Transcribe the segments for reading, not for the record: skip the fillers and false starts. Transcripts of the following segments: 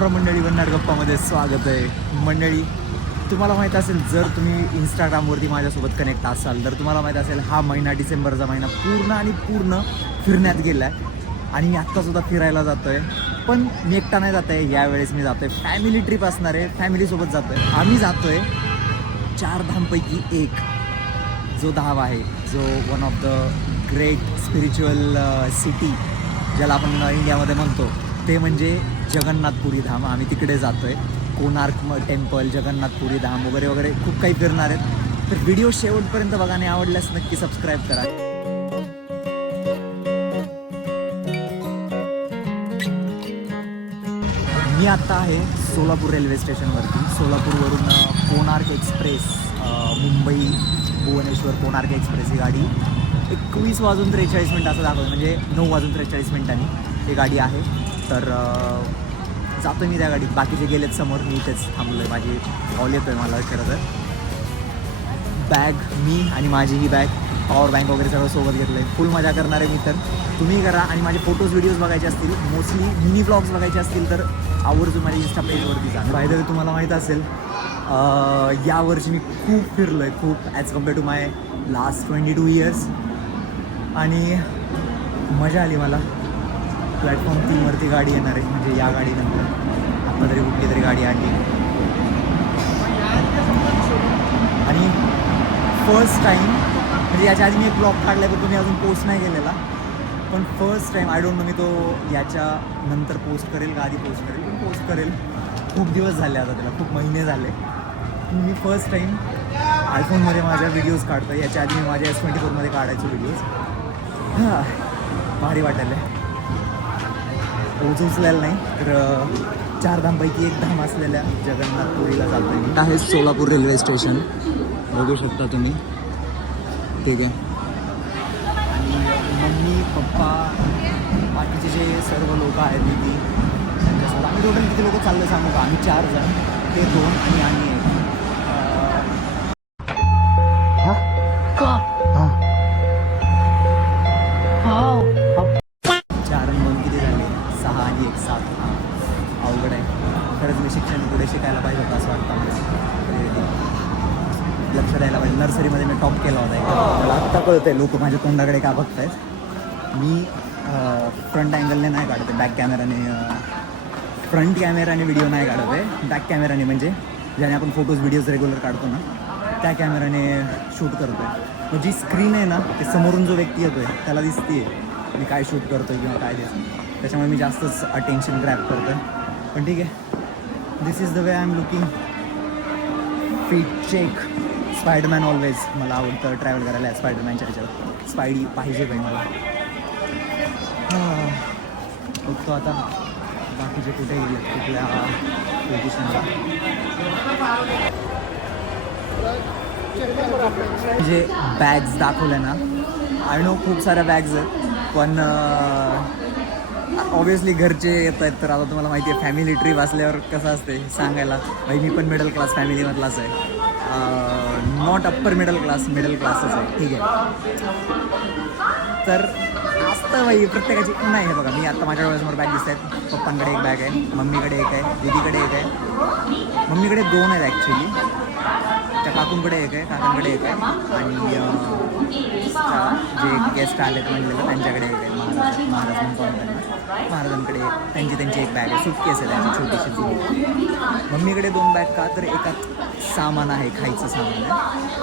राम मंडळी, भन्नाट गप्पामध्ये स्वागत आहे. मंडळी, तुम्हाला माहीत असेल, जर तुम्ही इंस्टाग्रामवरती माझ्यासोबत कनेक्ट असाल तर तुम्हाला माहीत असेल हा महिना, डिसेंबरचा महिना पूर्ण फिरण्यात गेला आहे. आणि मी आत्तासुद्धा फिरायला जातो आहे. पण मी एकटा नाही जात आहे, यावेळेस मी जातो आहे, फॅमिली ट्रिप असणार आहे, फॅमिलीसोबत जातो आहे. आम्ही जातो आहे 4 धामपैकी एक जो धाम आहे, जो one of the great spiritual city ज्याला आपण इंडियामध्ये म्हणतो, ते म्हणजे जगन्नाथपुरी धाम. आम्ही तिकडे जातो आहे. कोणार्क टेम्पल, जगन्नाथपुरी धाम वगैरे वगैरे खूप काही फिरणार आहेत. तर व्हिडिओ शेवटपर्यंत बघा आणि आवडल्यास नक्की सबस्क्राईब करा. मी आत्ता आहे सोलापूर रेल्वे स्टेशनवरती. सोलापूरवरून कोणार्क एक्सप्रेस, मुंबई भुवनेश्वर कोणार्क एक्सप्रेस ही गाडी 21:43 असं दाखवतं, म्हणजे 9:43 ही गाडी आहे. तर जातो मी त्या गाडीत. बाकीचे गेलेत समोर, मी इथेच थांबलो आहे. माझी कॉल येतो आहे मला. खरं तर बॅग, मी आणि माझी ही बॅग, पॉवर बँक वगैरे सगळं सोबत घेतलं आहे. फुल मजा करणार आहे मी. तर तुम्ही करा. आणि माझे फोटोज व्हिडिओज बघायचे असतील, मोस्टली मिनी ब्लॉग्स बघायचे असतील तर आवर्जून माझ्या इंस्टा पेजवरती जा. बाय द वे, तुम्हाला माहीत असेल, यावर्षी मी खूप फिरलो आहे, खूप, as compare to my last 22 years. आणि मजा आली मला. प्लॅटफॉर्म 3वरती गाडी येणार आहे, म्हणजे या गाडीनंतर आता तरी कुठली तरी गाडी आली. आणि फर्स्ट टाईम, म्हणजे याच्या आधी मी एक ब्लॉग काढला आहे, पण तुम्ही अजून पोस्ट नाही केलेला. पण first time, I don't know मी तो याच्या नंतर पोस्ट करेल का आधी पोस्ट करेल, पण पोस्ट करेल. खूप दिवस झाले आता त्याला, खूप महिने झाले. मी फर्स्ट टाईम आयफोनमध्ये माझ्या व्हिडिओज काढतो. याच्या आधी मी माझ्या S24मध्ये काढायचे व्हिडिओज. हां, भारी वाटायला आहे. पोच उचलेला नाही तर 4 धामपैकी एक धाम असलेल्या जगन्नाथपुरीला जातो आहे. आहे सोलापूर रेल्वे स्टेशन, बघू शकता तुम्ही. ठीक आहे. आणि मम्मी, पप्पा, बाकीचे जे सर्व लोक आहेत दिदी, त्यांच्यासोबत आम्ही टोटल किती लोक चाललं सांगू का? आम्ही 4 जण, ते 2 आणि आम्ही 1. अवघड आहे खरंच. मी शिक्षण पुढे शिकायला पाहिजे होतं असं वाटतं मला. लक्ष द्यायला पाहिजे. नर्सरीमध्ये मी टॉप केला होता. मला आत्ता कळतं आहे लोक माझ्या तोंडाकडे का बघत आहेत. मी फ्रंट अँगलने नाही काढते, बॅक कॅमेराने. फ्रंट कॅमेराने व्हिडिओ नाही काढत आहे, बॅक कॅमेराने, म्हणजे ज्याने आपण फोटोज व्हिडिओज रेग्युलर काढतो ना, त्या कॅमेराने शूट करतो आहे. मग जी स्क्रीन आहे ना, ते समोरून जो व्यक्ती येतो आहे त्याला दिसते आहे मी काय शूट करतो आहे किंवा काय दिसतं. त्याच्यामुळे मी जास्तच अटेन्शन ग्रॅब करतो आहे. पण ठीक आहे, this is the way I am looking. Fit check, Spiderman always. मला आवडतं ट्रॅव्हल करायला स्पायडरमॅनच्या ह्याच्यावर. स्पायडी पाहिजे बाई मला. बघतो आता बाकीचे कुठे गेले, कुठल्या पोझिशनला. जे बॅग्स दाखवल्या ना, आय नो खूप साऱ्या बॅग्स आहेत, पण ऑब्वियसली घरचे येत आहेत. तर आता तुम्हाला माहिती आहे फॅमिली ट्रिप असल्यावर कसं असते सांगायला. भाई मी पण मिडल क्लास फॅमिलीमधलाच आहे, नॉट अप्पर मिडल क्लासच आहे. ठीक आहे. तर असतं बाई प्रत्येकाची. नाही हे बघा, मी आता माझ्या डोळ्यासमोर बॅग दिसत आहेत. पप्पांकडे एक बॅग आहे, मम्मीकडे एक आहे, दीदीकडे एक आहे. मम्मीकडे 2 आहेत ॲक्च्युली. त्या काकूंकडे एक आहे, काकांकडे एक आहे, आणि जे गेस्ट आलेत म्हणलेलं त्यांच्याकडे एक आहे. महाराज म्हणतो त्यांना, महाराजांकडे त्यांची एक बॅग आहे, सुटकेस आहे त्यांची छोटीशी. मम्मीकडे 2 बॅग का, तर एकात सामान आहे, खायचं सामान आहे,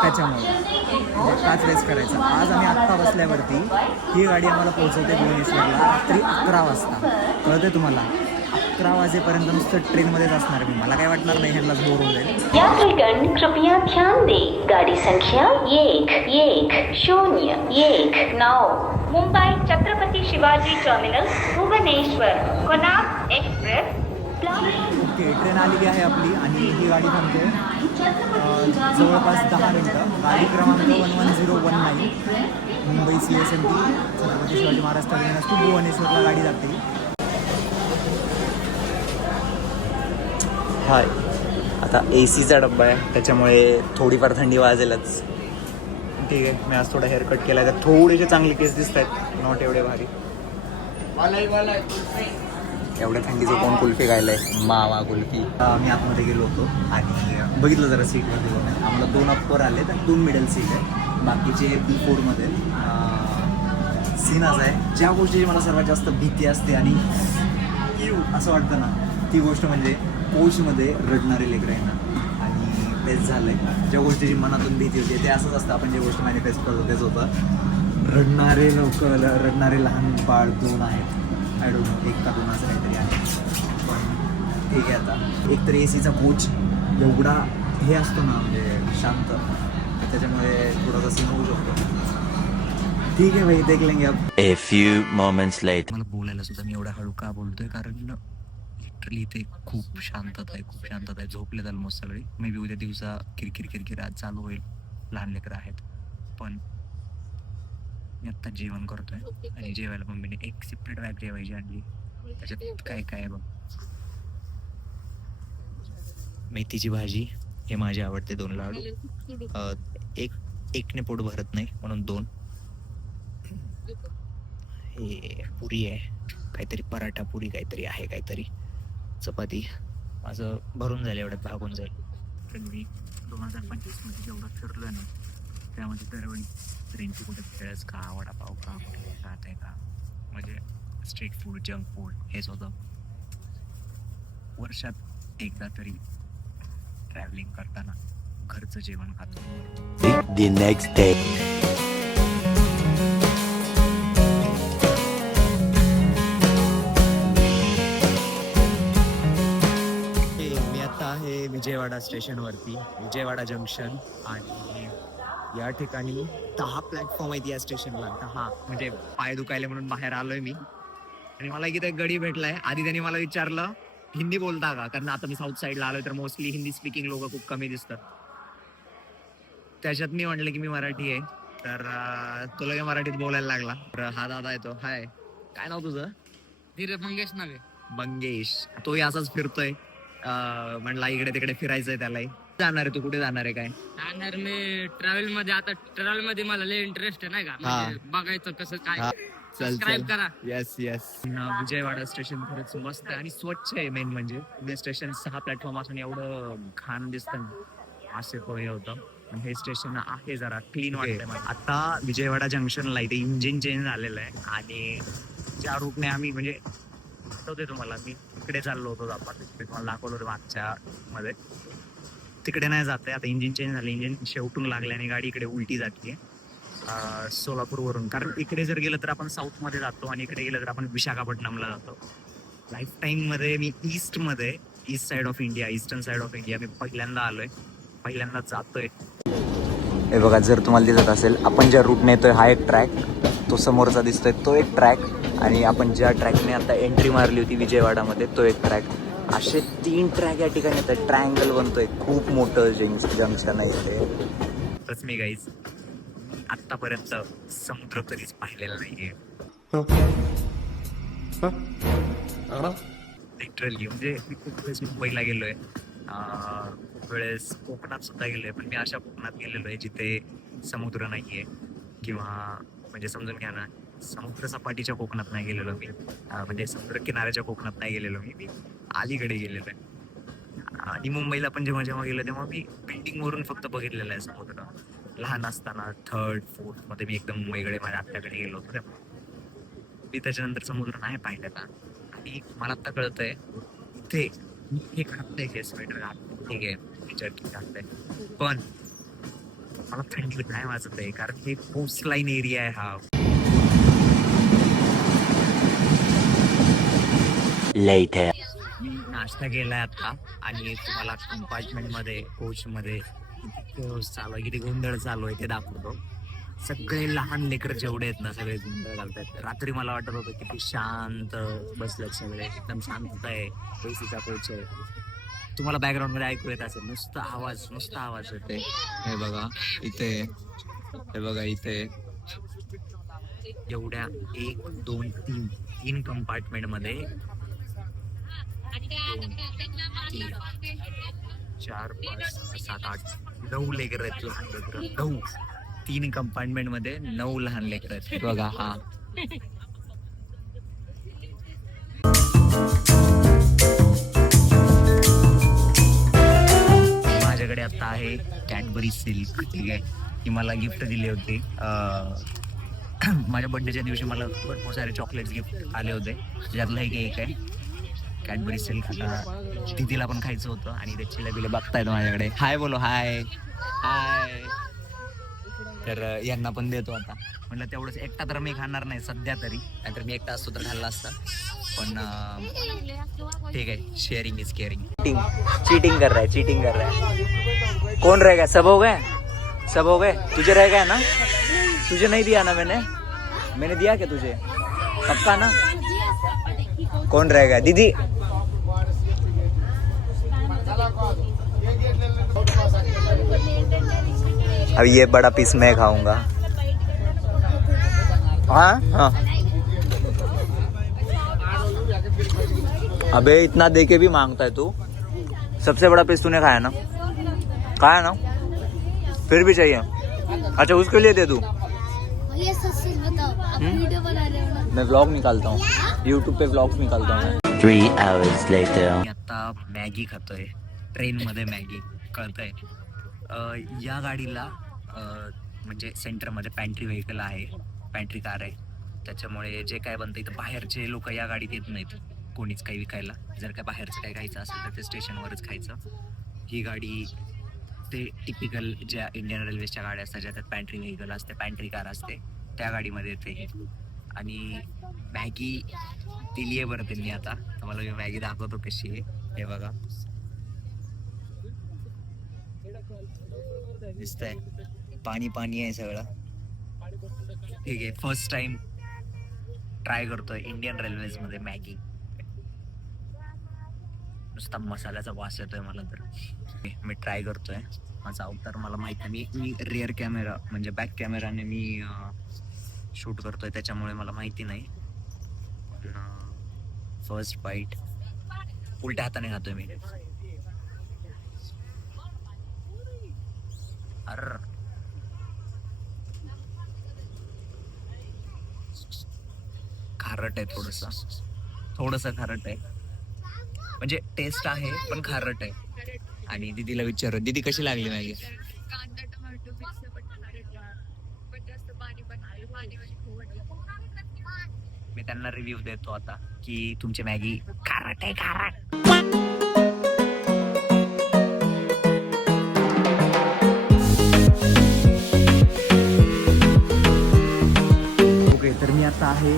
त्याच्यामुळे काच वेस्ट करायचं. आज आम्ही आत्ता बसल्यावरती ही गाडी आम्हाला पोहोचवते भुवनेश्वरला रात्री 11 वाजता. कळते तुम्हाला? 11 वाजेपर्यंत नुसतं ट्रेनमध्येच असणार मी. मला काय वाटणार नाही ह्यांना बोर होऊन जाईल. यात्रीगण कृपया ध्यान दें, गाड़ी संख्या 1101 Mumbai Chhatrapati Shivaji terminal Bhubaneswar Konark express. Okay, train आलेली आहे आपली आणि ही गाडी थांबते जवळपास 10 मिनटं. गाडी क्रमांक 11019, Mumbai CSMT Chhatrapati Shivaji Maharaj terminus to भुवनेश्वरला गाडी जाते. हाय, आता ACचा डब्बा आहे त्याच्यामुळे थोडीफार थंडी वाजेलच. ठीक आहे. मी आज थोडा हेअरकट केला आहे, तर थोडेसे चांगले केस दिसत आहेत, नॉट एवढे भारी. एवढ्या थंडीचं कोण कुल्फी खायलाय, मावा कुल्फी. मी आतमध्ये गेलो होतो आणि बघितलं जरा सीटमध्ये जाऊन. आम्हाला 2 अप्पर आलेत आणि 2 मिडल सीट आहे. बाकीचे B4मध्ये. सीन असा आहे, ज्या गोष्टीची मला सर्वात जास्त भीती असते आणि असं वाटतं ना, ती गोष्ट म्हणजे कोचमध्ये रडणारे लेकरं आहे ना. आणि तेच झालं आहे. ज्या गोष्टीची मनातून भीती होती ते असंच असतं, आपण जे गोष्ट मॅनिफेस्ट करतो तेच होतं. रडणारे लोक, रडणारे लहान बाळ 2 आहेत. आय डोंट नो, 1 का 2 असं काहीतरी आहे. पण ठीक आहे. आता एकतर ACचा कोच एवढा हे असतो ना, म्हणजे शांत, त्याच्यामुळे थोडासा सीन होऊ शकतो. ठीक आहे भाई, देख लेंगे अब. A few moments later. मला बोलायला सुद्धा मी एवढा हळू का बोलतोय, कारण लिटरली इथे खूप शांतता आहे. झोपलेत ऑलमोस्ट सगळे. मे बी उद्या दिवसा किरकिर आज चालू होईल. लहान लेकरं आहेत. पण मी आत्ता जेवण करतोय आणि जेवायला मम्मीने एक सेपरेट बॅग जेवायची आणली. त्याच्यात काय काय आहे बघ. मेथीची भाजी, हे माझे आवडते 2 लाडू. एकने पोट भरत नाही म्हणून 2. हे पुरी आहे, काहीतरी पराठा पुरी काहीतरी आहे, काहीतरी चपाती. माझं भरून जाईल, एवढ्यात भागून जाईल. तर मी 2025 मध्ये जेवढं फिरलोय ना, त्यामध्ये दरवेळी ट्रेनची कुठे खेळच का, वडापाव का, कुठे राहत आहे का, म्हणजे स्ट्रीट फूड, जंक फूड हेच होतं. वर्षात एकदा तरी ट्रॅव्हलिंग करताना घरचं जेवण खातो. The next day. मी आता आहे विजयवाडा स्टेशनवरती, विजयवाडा जंक्शन. आणि या ठिकाणी 10 प्लॅटफॉर्म आहेत या स्टेशनला. 10 म्हणजे पाय दुखायले म्हणून बाहेर आलोय मी. आणि मला इथे एक गडी भेटलाय. आधी त्यांनी मला विचारलं हिंदी बोलता का, कारण आता मी साऊथ साईडला आलोय तर मोस्टली हिंदी स्पीकिंग लोक खूप कमी दिसतात. त्याच्यात मी म्हटलं की मी मराठी आहे, तर तुला काय मराठीत बोलायला लागला. तर हा दादा येतो. हाय, काय नाव तुझं? धीरज मंगेश नावे. मंगेश. तोही असाच फिरतोय. म्हणला इकडे तिकडे फिरायचंय त्यालाही. जाणार आहे तू, कुठे जाणार आहे काय? जाणार मी ट्रॅव्हल मध्ये. आता ट्रॅव्हल मध्ये मला लय इंटरेस्ट आहे, नाही का, म्हणजे बघायचं कसं काय. सबस्क्राईब करा. येस. विजयवाडा स्टेशन खरंच मस्त आहे आणि स्वच्छ आहे. मेन म्हणजे स्टेशन 6 प्लॅटफॉर्म असून एवढं घाण दिसतं ना, असे हे होतं. हे स्टेशन आहे जरा क्लीन वाटतंय मला. आता विजयवाडा जंक्शनला इथे इंजिन चेंज झालेलं आहे आणि ज्या रूटने आम्ही, म्हणजे आठवते तुम्हाला, मी तिकडे चाललो होतो आपण, तुम्हाला दाखवलं होतं मागच्या मध्ये. तिकडे नाही जाते आता, इंजिन चेंज झालं. इंजिन शेवटून लागल्याने गाडी इकडे उलटी जाते सोलापूरवरून. कारण इकडे जर गेलं तर आपण साऊथ मध्ये जातो आणि इकडे गेलं तर आपण विशाखापट्टणमला जातो. लाईफ टाइम मध्ये मी east side of India, eastern side of India मी पहिल्यांदा आलोय, पहिल्यांदा जातोय. हे बघा, जर तुम्हाला दिसत असेल, आपण ज्या रूटने येतोय हा एक ट्रॅक, तो समोरचा दिसतोय तो एक ट्रॅक, आणि आपण ज्या ट्रॅकने आता एंट्री मारली होती विजयवाडामध्ये तो एक ट्रॅक. असे 3 ट्रॅक या ठिकाणी येतात. ट्रायंगल बनतोय, खूप मोठं जंक्शन आहे इथे. तसं मी गाईज आतापर्यंत समुद्र कधीच पाहिलेला नाहीये लिटरली. म्हणजे मी खूप वेळेस मुंबईला गेलोय, खूप वेळेस कोकणात सुद्धा गेलोय, पण मी अशा कोकणात गेलेलो आहे जिथे समुद्र नाहीये, किंवा म्हणजे समजून घ्या ना, समुद्र सपाटीच्या कोकणात नाही गेलेलो मी, म्हणजे समुद्र किनाऱ्याच्या कोकणात नाही गेलेलो मी अलीकडे गेलेलो आहे. आणि मुंबईला पण जेव्हा गेलो तेव्हा मी बिल्डिंग वरून फक्त बघितलेलं आहे समुद्र. लहान असताना 3rd 4th मध्ये मी एकदम मुंबईकडे माझ्या आत्याकडे गेलो होतो, मी त्याच्यानंतर समुद्र नाही पाहिलेला. आणि मला आता कळतंय इथे हे घातलंय, हे स्वेटर घातलंय, ठीक आहे, जॅकेट घातलंय, पण मला थंडी नाही वाजत आहे, कारण हे कोस्ट लाईन एरिया आहे हा. Later. मी नाश्ता केलाय आता आणि तुम्हाला कंपार्टमेंट मध्ये, कोच मध्ये चालू आहे, किती गोंधळ चालू आहे ते दाखवतो. सगळे लहान लेकर जेवढे आहेत ना, सगळे गोंधळ घालतात. रात्री मला वाटत होतं किती शांत बसलेत सगळे, एकदम शांत आहे. एसीचा कोच आहे, तुम्हाला बॅकग्राऊंड मध्ये ऐकू येत असेल, नुसता आवाज येते. हे बघा इथे, हे बघा इथे, एवढ्या 1 2 3 कंपार्टमेंट मध्ये 2 3 4 5 6 7 8 9 लेकर आहेत. लहान लेकर 9, 3 कंपार्टमेंट मध्ये 9 लहान लेकर आहेत. बघा हा माझ्याकडे आता आहे कॅडबरी सिल्क, ठीक आहे. ती मला गिफ्ट दिली होती. माझ्या बर्थडेच्या दिवशी मला भरपूर सारे चॉकलेट्स गिफ्ट आले होते, त्यातलं एक केक आहे कॅडबरी सिल्क. आता दिदीला पण खायचं होतं आणि त्याची लबीला बघतायत माझ्याकडे. हाय बोलो, हाय हाय. तर यांना पण देतो आता. म्हटलं तेवढंच, एकटा तर मी खाणार नाही सध्या तरी, नाहीतर मी एकटा असतो तर खाल्ला असता. पण ठीक आहे, शेअरिंग इज केअरिंग. चीटिंग कर रहा है, चीटिंग कर रहा है. कौन रह गया? सब हो गए, सब हो गए. तुझे रह गया ना? तुझे नहीं दिया ना मैंने दिया क्या तुझे? पक्का ना? कौन रह गया? दीदी. अब ये बड़ा पीस मैं खाऊंगा. हाँ हाँ. अबे इतना दे के भी मांगता है तू. सबसे बड़ा पीस तूने खाया ना? खाया ना? फिर भी चाहिए? अच्छा उसके लिए दे दूँ? ये सच बताओ, आप वीडियो बना रहे हो ना? मैं व्लॉग निकालता हूँ, यूट्यूब पे व्लॉग्स निकालता हूँ मैं. 3 hours later. आता मॅगी खातोय ट्रेनमध्ये, मॅगी कळतंय. या गाडीला म्हणजे सेंटरमध्ये पॅन्ट्री व्हेकल आहे, पॅन्ट्री कार आहे. त्याच्यामुळे जे काय बनतं इथं, बाहेरचे लोक या गाडीत येत नाहीत कोणीच काही विकायला. जर काय बाहेरचं काय खायचं असेल तर ते स्टेशनवरच खायचं. ही गाडी ते टिपिकल ज्या इंडियन रेल्वेच्या गाड्या असतात ज्याच्यात पॅन्ट्री व्हेकल असते, पॅन्ट्री कार असते, त्या गाडीमध्ये येते. आणि मॅगी दिली आहे बरं त्यांनी. आता तुम्हाला मी मॅगी दाखवतो कशी आहे. हे बघा, दिसतंय पाणी पाणी आहे सगळं. ठीक आहे, फर्स्ट टाइम ट्राय करतोय इंडियन रेल्वेज मध्ये मॅगी. नुसता मसाल्याचा वास येतोय मला तर. मी ट्राय करतोय. माझा अवतार मला माहित नाही, मी रिअर कॅमेरा म्हणजे बॅक कॅमेराने मी शूट करतोय, त्याच्यामुळे मला माहिती नाही. फर्स्ट बाईट उलट्या हाताने खातोय मी. अर खारट आहे, थोडस खारट आहे. म्हणजे टेस्ट आहे पण खारट आहे. आणि दीदीला विचारू, दीदी कशी लागली मॅगी? कांदा टोमॅटो मिक्स पण जास्त पाणी मी त्यांना रिव्ह्यू देतो आता की तुमची मॅगी खारट आहे, खारट. ओके, तर मी आता आहे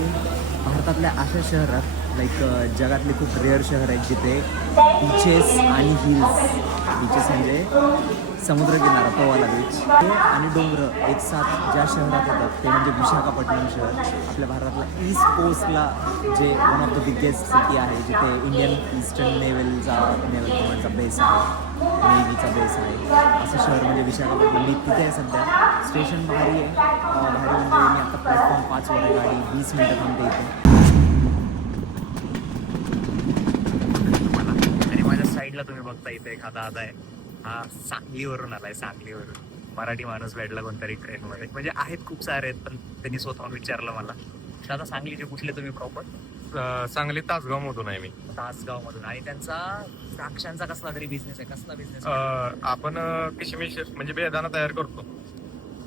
भारतातल्या अशा शहरात, लाईक जगातले खूप रेअर शहर आहेत जिथे बीचेस आणि हिल्स, बीचेस म्हणजे समुद्रकिनारा, पोवाला बीच आणि डोंगर एक साथ ज्या शहरात येतात ते म्हणजे विशाखापट्टणम शहर. आपल्या भारतातला ईस्ट कोस्टला जे one of the biggest city आहे, जिथे इंडियन ईस्टर्न नेव्हल कमांडचा बेस आहे, नेव्हीचा बेस आहे, असं शहर म्हणजे विशाखापट्टणम. मी तिथे आहे सध्या. स्टेशन भारी आहे, भारी म्हणजे मी आता प्लॅटफॉर्म 5 वर आहे, गाडी 20 मिनटं थांबते इथे. आणि माझ्या साईडला तुम्ही बघता इथे एखादा आता आहे, हा सांगलीवरून आलाय, सांगलीवरून. मराठी माणूस भेटला कोणतरी ट्रेनमध्ये, म्हणजे आहेत खूप सारे आहेत, पण त्यांनी स्वतःहून विचारलं मला. आता सांगलीचे कुठले तुम्ही प्रॉपर? सांगली तासगाव मधून आहे मी. तासगाव मधून. आणि त्यांचा द्राक्षांचा कसला तरी बिझनेस आहे, कसला बिझनेस? आपण किशमिश म्हणजे बेदाणा तयार करतो,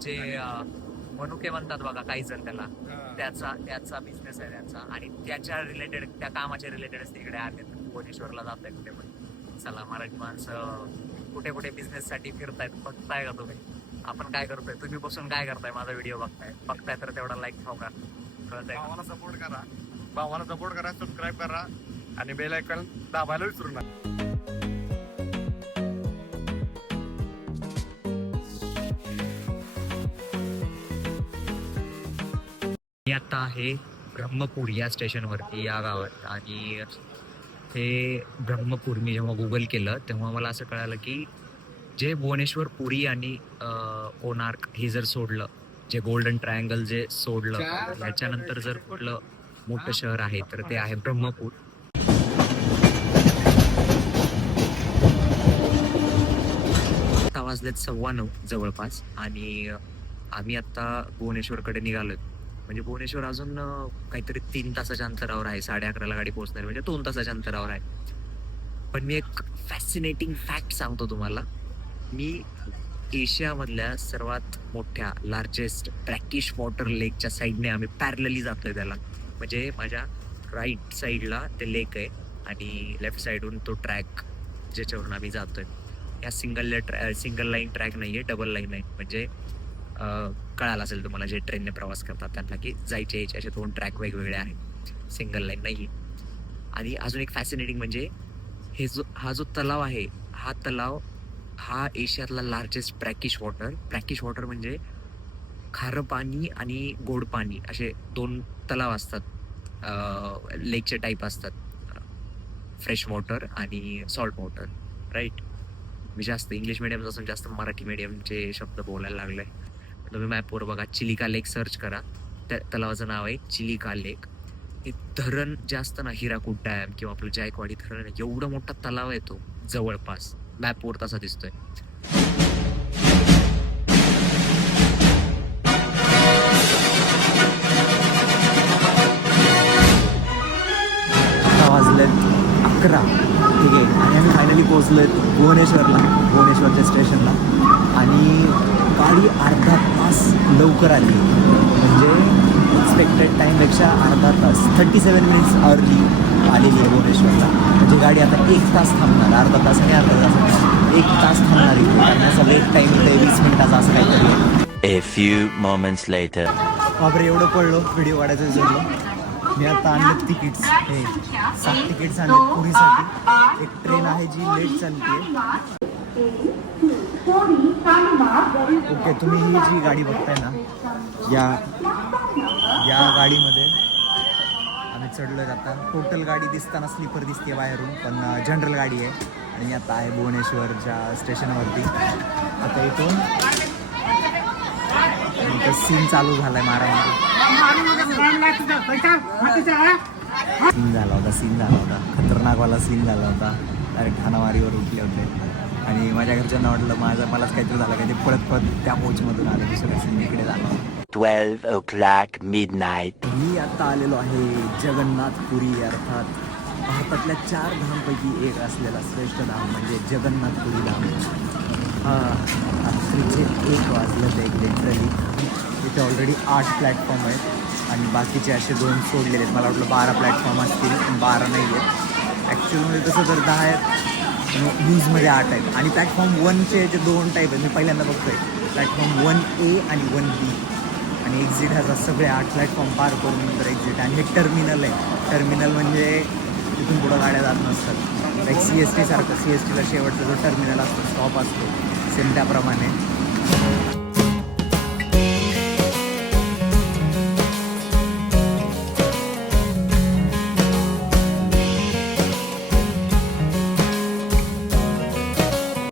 जे मनुके म्हणतात बघा काही जण त्याला, त्याचा बिझनेस आहे त्यांचा. आणि त्याच्या रिलेटेड, त्या कामाच्या रिलेटेडच तिकडे आले. भुवनेश्वरला जात आहे कुठे पण. चला, मराठी माणसं कुठे कुठे बिझनेस साठी फिरतायत, बघताय का तुम्ही? आपण काय करतोय, तुम्ही बसून काय करताय? माझा व्हिडिओ बघताय तर तेवढा लाईक ठोका, कळतंय? भावाला सपोर्ट करा, सबस्क्राईब करा आणि बेल आयकॉन दाबायला विसरू नका. मी आता आहे ब्रह्मपूर या स्टेशनवरती, या गावात. आणि हे ब्रह्मपूर मी जेव्हा गुगल केलं तेव्हा मला असं कळालं की जे भुवनेश्वर, पुरी आणि कोणार्क हे जर सोडलं, जे गोल्डन ट्रायंगल जे सोडलं, त्याच्यानंतर जर कुठलं मोठं शहर आहे तर ते आहे ब्रह्मपूर. आता वाजलेत 9:15 जवळपास. आणि आम्ही आत्ता भुवनेश्वरकडे निघालोय. म्हणजे भुवनेश्वर अजून काहीतरी 3 तासाच्या अंतरावर आहे. 11:30ला गाडी पोहोचणार म्हणजे 2 तासाच्या अंतरावर आहे. पण मी एक फॅसिनेटिंग फॅक्ट सांगतो तुम्हाला. मी एशियामधल्या सर्वात मोठ्या लार्जेस्ट ब्रॅकिश वॉटर लेकच्या साईडने आम्ही पॅरलली जातोय त्याला. म्हणजे माझ्या राईट साईडला ते लेक आहे आणि लेफ्ट साईडहून तो ट्रॅक ज्याच्यावरून आम्ही जातोय. या सिंगल लाईन ट्रॅक नाही आहे, डबल लाईन आहे. म्हणजे कळालं असेल तुम्हाला जे ट्रेनने प्रवास करतात त्यांना की जायचे यायचे असे 2 ट्रॅक वेगवेगळे आहेत, सिंगल लाईन नाही आहे. आणि अजून एक फॅसिनेटिंग म्हणजे हा जो तलाव आहे, हा तलाव हा एशियातला लार्जेस्ट ब्रॅकिश वॉटर म्हणजे खारं पाणी आणि गोड पाणी असे 2 तलाव असतात, लेकचे टाईप असतात, फ्रेश वॉटर आणि सॉल्ट वॉटर, राईट. मी जास्त इंग्लिश मिडियम असून जास्त मराठी मिडियमचे शब्द बोलायला लागले. तुम्ही मॅपवर बघा, चिलिका लेक सर्च करा, त्या तलावाचं नाव आहे चिलिका लेक. हे धरण जे असतं ना, हिराकूड डॅम किंवा आपलं जायकवाडी धरण, एवढा मोठा तलाव आहे तो जवळपास, मॅपवर तसा दिसतोय. वाजले 11, ठीक आहे. आणि आम्ही फायनली पोहोचलो भुवनेश्वरच्या स्टेशनला. आणि गाडी अर्धा तास लवकर आली, म्हणजे एक्सपेक्टेड टाईमपेक्षा अर्धा तास, 37 मिनिट्स अर्ली आलेली आहे भुवनेश्वरला. म्हणजे गाडी आता 1 तास थांबणार, अर्धा तास आणि अर्धा तास 1 तास थांबणार इथे. कारण याचा वेट टाईम इथे 20 मिनिटाचा असं काहीतरी. A few moments later. बापरे, एवढं पडलो, व्हिडिओ काढायचं विसरलो. मी आता आणले तिकीट्स, हे 7 तिकीट्स आणले पुरीसाठी. एक ट्रेन आहे जी लेट चालते. ओके, तुम्ही ही जी गाडी बघताय ना, या गाडीमध्ये आम्ही चढलोय. आता टोटल गाडी दिसताना स्लीपर दिसते बाहेरून, पण जनरल गाडी आहे. आणि मी आता आहे भुवनेश्वरच्या स्टेशनवरती. आता इथून सीन चालू झालाय, मारामारी सीन झाला होता, खतरनाकवाला सीन झाला होता. डायरेक्ट हाणामारीवर उठले होते. आणि माझ्या घरच्यांना वाटलं मलाच काहीतरी झालं, काही ते पळत त्या पोचमधून आले, दुसऱ्या सीन इकडे झाला. 12 o'clock midnight. मी आता आलेलो आहे जगन्नाथपुरी, अर्थात भारतातल्या 4 धामपैकी एक असलेला श्रेष्ठ धाम म्हणजे जगन्नाथपुरी धाम. रात्रीचे 1 वाजलं ते लिटरली. इथे ऑलरेडी 8 प्लॅटफॉर्म आहेत आणि बाकीचे असे 2 सोडलेले आहेत. मला वाटलं 12 प्लॅटफॉर्म असतील, पण 12 नाही आहेत. ॲक्च्युअलमध्ये तसं तर 10 आहेत, न्यूजमध्ये 8 आहेत. आणि प्लॅटफॉर्म 1चे जे 2 टाईप आहेत, मी पहिल्यांदा बघतोय. प्लॅटफॉर्म 1A आणि 1B. आणि एक्झिट ह्याचा सगळे 8 प्लॅटफॉर्म पार करून नंतर एक्झिट. आणि हे टर्मिनल आहे. टर्मिनल म्हणजे तिथून पुढं गाड्या जात नसतात. लाईक CST सारखं, CSTला शेवटचा जो टर्मिनल असतो, स्टॉप असतो, सेम त्याप्रमाणे